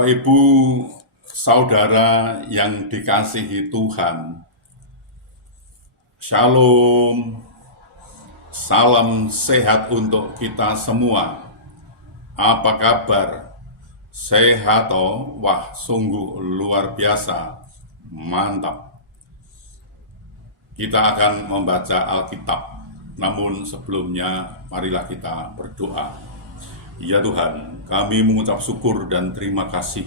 Bapak, Ibu, saudara yang dikasihi Tuhan, Shalom, salam sehat untuk kita semua. Apa kabar? Sehat toh? Wah, sungguh luar biasa, mantap. Kita akan membaca Alkitab, namun sebelumnya marilah kita berdoa. Ya Tuhan, kami mengucap syukur dan terima kasih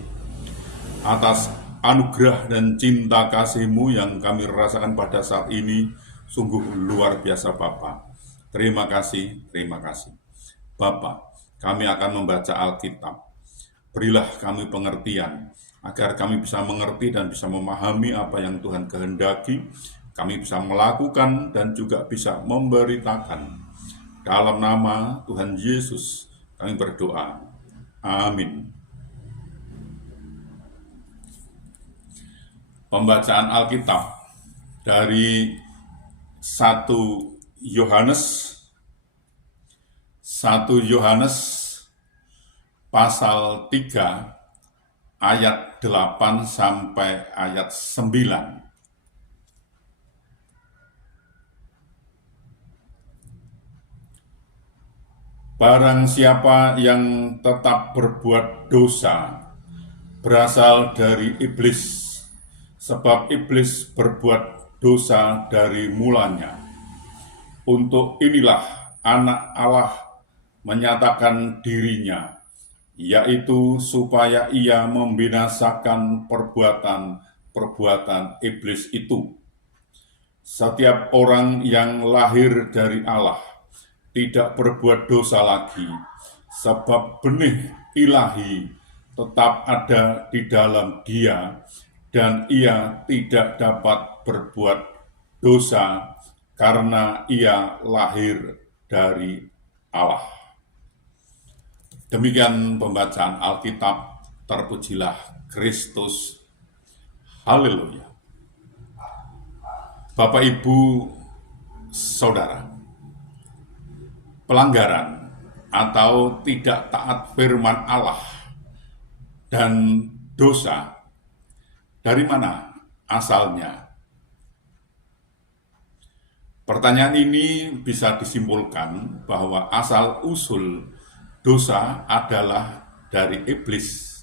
atas anugerah dan cinta kasih-Mu yang kami rasakan pada saat ini. Sungguh luar biasa Bapa. Terima kasih, terima kasih. Bapa, kami akan membaca Alkitab. Berilah kami pengertian, agar kami bisa mengerti dan bisa memahami apa yang Tuhan kehendaki. Kami bisa melakukan dan juga bisa memberitakan. Dalam nama Tuhan Yesus, kami berdoa. Amin. Pembacaan Alkitab dari 1 Yohanes pasal 3 ayat 8 sampai ayat 9. Barang siapa yang tetap berbuat dosa berasal dari iblis, sebab iblis berbuat dosa dari mulanya. Untuk inilah anak Allah menyatakan dirinya, yaitu supaya ia membinasakan perbuatan iblis itu. Setiap orang yang lahir dari Allah tidak berbuat dosa lagi, sebab benih ilahi tetap ada di dalam dia, dan ia tidak dapat berbuat dosa karena ia lahir dari Allah. Demikian pembacaan Alkitab. Terpujilah Kristus. Haleluya. Bapak, Ibu, saudara, pelanggaran atau tidak taat firman Allah dan dosa, dari mana asalnya? Pertanyaan ini bisa disimpulkan bahwa asal-usul dosa adalah dari iblis.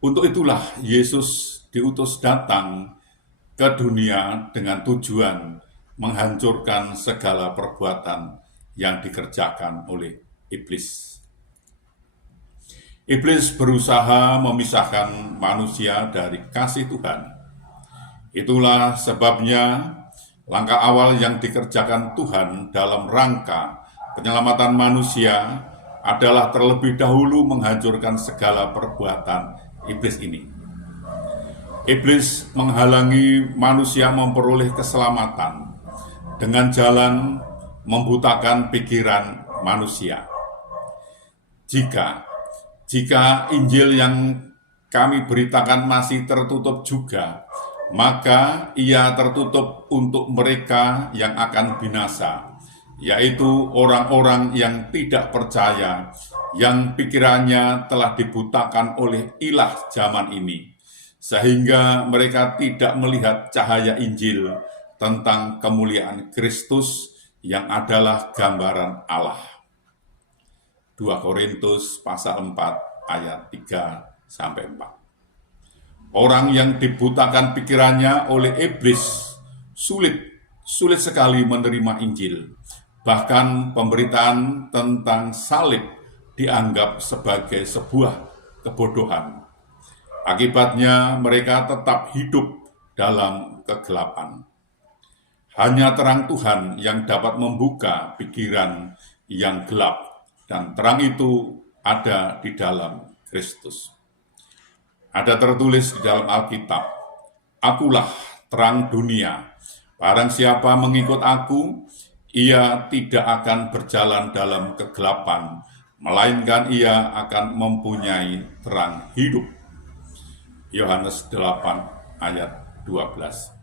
Untuk itulah Yesus diutus datang ke dunia dengan tujuan menghancurkan segala perbuatan yang dikerjakan oleh iblis. Iblis berusaha memisahkan manusia dari kasih Tuhan. Itulah sebabnya langkah awal yang dikerjakan Tuhan dalam rangka penyelamatan manusia adalah terlebih dahulu menghancurkan segala perbuatan iblis ini. Iblis menghalangi manusia memperoleh keselamatan dengan jalan membutakan pikiran manusia. Jika Injil yang kami beritakan masih tertutup juga, maka ia tertutup untuk mereka yang akan binasa, yaitu orang-orang yang tidak percaya, yang pikirannya telah dibutakan oleh ilah zaman ini, sehingga mereka tidak melihat cahaya Injil tentang kemuliaan Kristus yang adalah gambaran Allah. 2 Korintus pasal 4 ayat 3-4. Orang yang dibutakan pikirannya oleh iblis sulit sekali menerima Injil. Bahkan pemberitaan tentang salib dianggap sebagai sebuah kebodohan. Akibatnya mereka tetap hidup dalam kegelapan. Hanya terang Tuhan yang dapat membuka pikiran yang gelap, dan terang itu ada di dalam Kristus. Ada tertulis di dalam Alkitab, "Akulah terang dunia. Barang siapa mengikut aku, ia tidak akan berjalan dalam kegelapan, melainkan ia akan mempunyai terang hidup." Yohanes 8 ayat 12.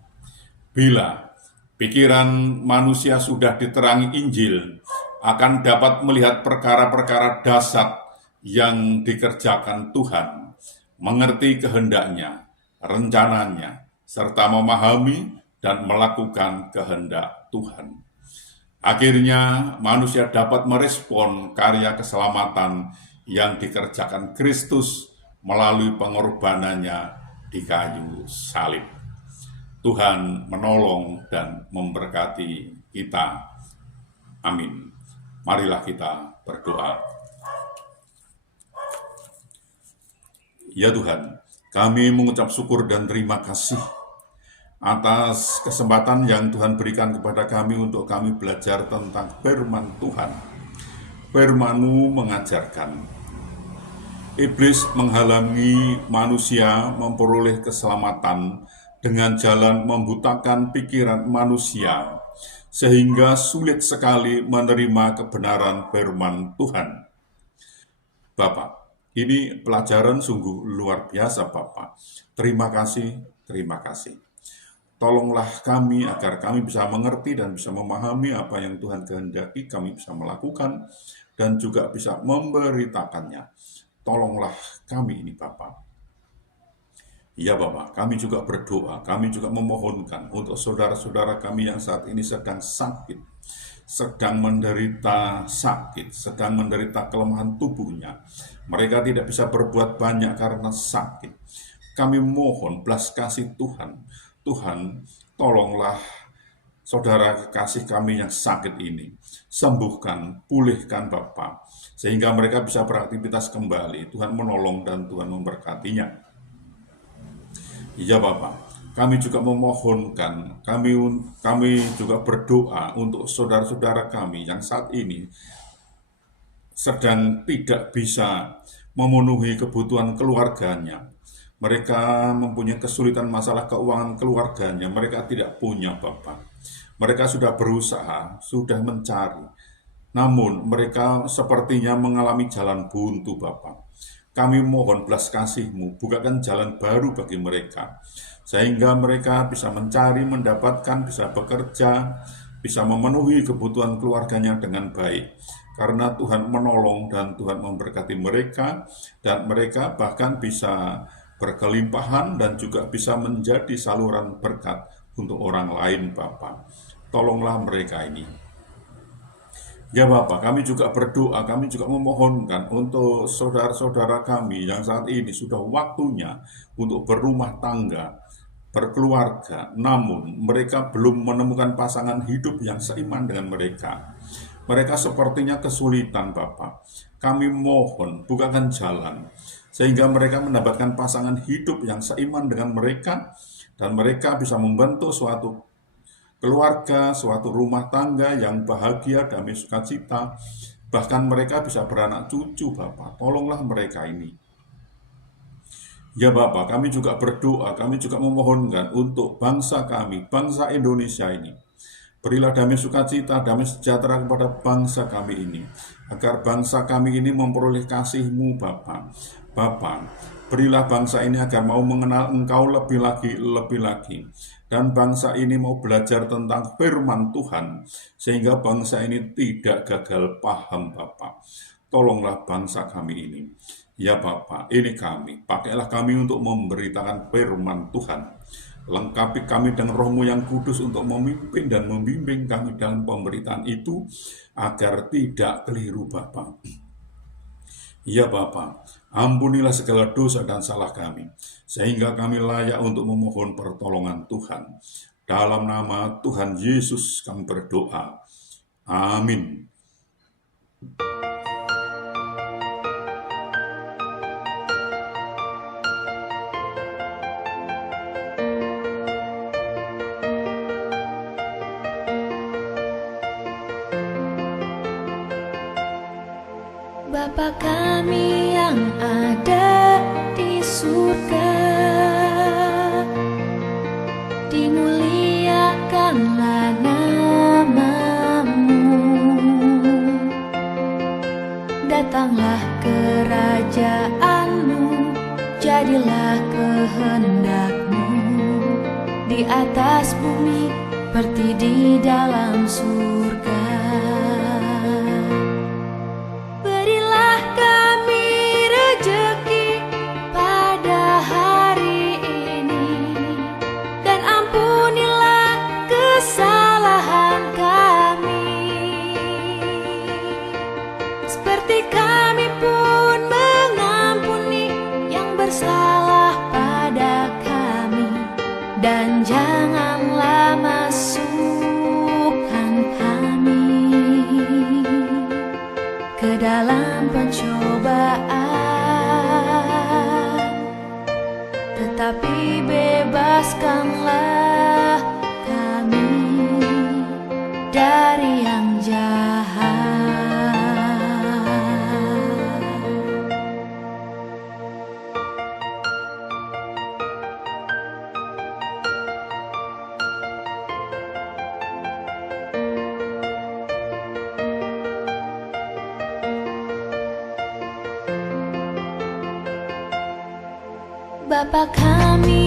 Bila pikiran manusia sudah diterangi Injil, akan dapat melihat perkara-perkara dasar yang dikerjakan Tuhan, mengerti kehendaknya, rencananya, serta memahami dan melakukan kehendak Tuhan. Akhirnya manusia dapat merespon karya keselamatan yang dikerjakan Kristus melalui pengorbanannya di kayu salib. Tuhan menolong dan memberkati kita. Amin. Marilah kita berdoa. Ya Tuhan, kami mengucap syukur dan terima kasih atas kesempatan yang Tuhan berikan kepada kami untuk kami belajar tentang firman Tuhan. Firman-Mu mengajarkan, iblis menghalangi manusia memperoleh keselamatan dengan jalan membutakan pikiran manusia, sehingga sulit sekali menerima kebenaran firman Tuhan. Bapak, ini pelajaran sungguh luar biasa Bapak. Terima kasih, terima kasih. Tolonglah kami agar kami bisa mengerti dan bisa memahami apa yang Tuhan kehendaki, kami bisa melakukan dan juga bisa memberitakannya. Tolonglah kami ini Bapak. Ya Bapak, kami juga berdoa, kami juga memohonkan untuk saudara-saudara kami yang saat ini sedang sakit, sedang menderita sakit, sedang menderita kelemahan tubuhnya. Mereka tidak bisa berbuat banyak karena sakit. Kami mohon belas kasih Tuhan. Tuhan, tolonglah saudara kekasih kami yang sakit ini. Sembuhkan, pulihkan Bapa, sehingga mereka bisa beraktivitas kembali. Tuhan menolong dan Tuhan memberkatinya. Ya Bapa, kami juga memohonkan, kami juga berdoa untuk saudara-saudara kami yang saat ini sedang tidak bisa memenuhi kebutuhan keluarganya. Mereka mempunyai kesulitan masalah keuangan keluarganya, mereka tidak punya Bapak. Mereka sudah berusaha, sudah mencari, namun mereka sepertinya mengalami jalan buntu Bapak. Kami mohon belas kasih-Mu, bukakan jalan baru bagi mereka, sehingga mereka bisa mencari, mendapatkan, bisa bekerja, bisa memenuhi kebutuhan keluarganya dengan baik. Karena Tuhan menolong dan Tuhan memberkati mereka, dan mereka bahkan bisa berkelimpahan dan juga bisa menjadi saluran berkat untuk orang lain Bapak. Tolonglah mereka ini. Ya Bapak, kami juga berdoa, kami juga memohonkan untuk saudara-saudara kami yang saat ini sudah waktunya untuk berumah tangga, berkeluarga, namun mereka belum menemukan pasangan hidup yang seiman dengan mereka. Mereka sepertinya kesulitan Bapak. Kami mohon bukakan jalan, sehingga mereka mendapatkan pasangan hidup yang seiman dengan mereka, dan mereka bisa membentuk suatu keluarga, suatu rumah tangga yang bahagia, damai sukacita, bahkan mereka bisa beranak cucu Bapak. Tolonglah mereka ini. Ya Bapak, kami juga berdoa, kami juga memohonkan untuk bangsa kami, bangsa Indonesia ini. Berilah damai sukacita, damai sejahtera kepada bangsa kami ini, agar bangsa kami ini memperoleh kasih-Mu Bapa. Bapa, berilah bangsa ini agar mau mengenal Engkau lebih lagi, dan bangsa ini mau belajar tentang firman Tuhan, sehingga bangsa ini tidak gagal paham Bapa. Tolonglah bangsa kami ini. Ya Bapa, ini kami, pakailah kami untuk memberitakan firman Tuhan. Lengkapi kami dengan Roh-Mu yang kudus untuk memimpin dan membimbing kami dalam pemberitaan itu, agar tidak keliru Bapa. Ya Bapa, ampunilah segala dosa dan salah kami, sehingga kami layak untuk memohon pertolongan Tuhan. Dalam nama Tuhan Yesus kami berdoa. Amin. Bapa kami yang ada di surga, dimuliakanlah nama-Mu. Datanglah kerajaan-Mu, jadilah kehendak-Mu di atas bumi seperti di dalam surga. Berilah kami dan janganlah masukkan kami ke dalam pencobaan, tetapi bebaskanlah kami dari yang jahat. Bapa kami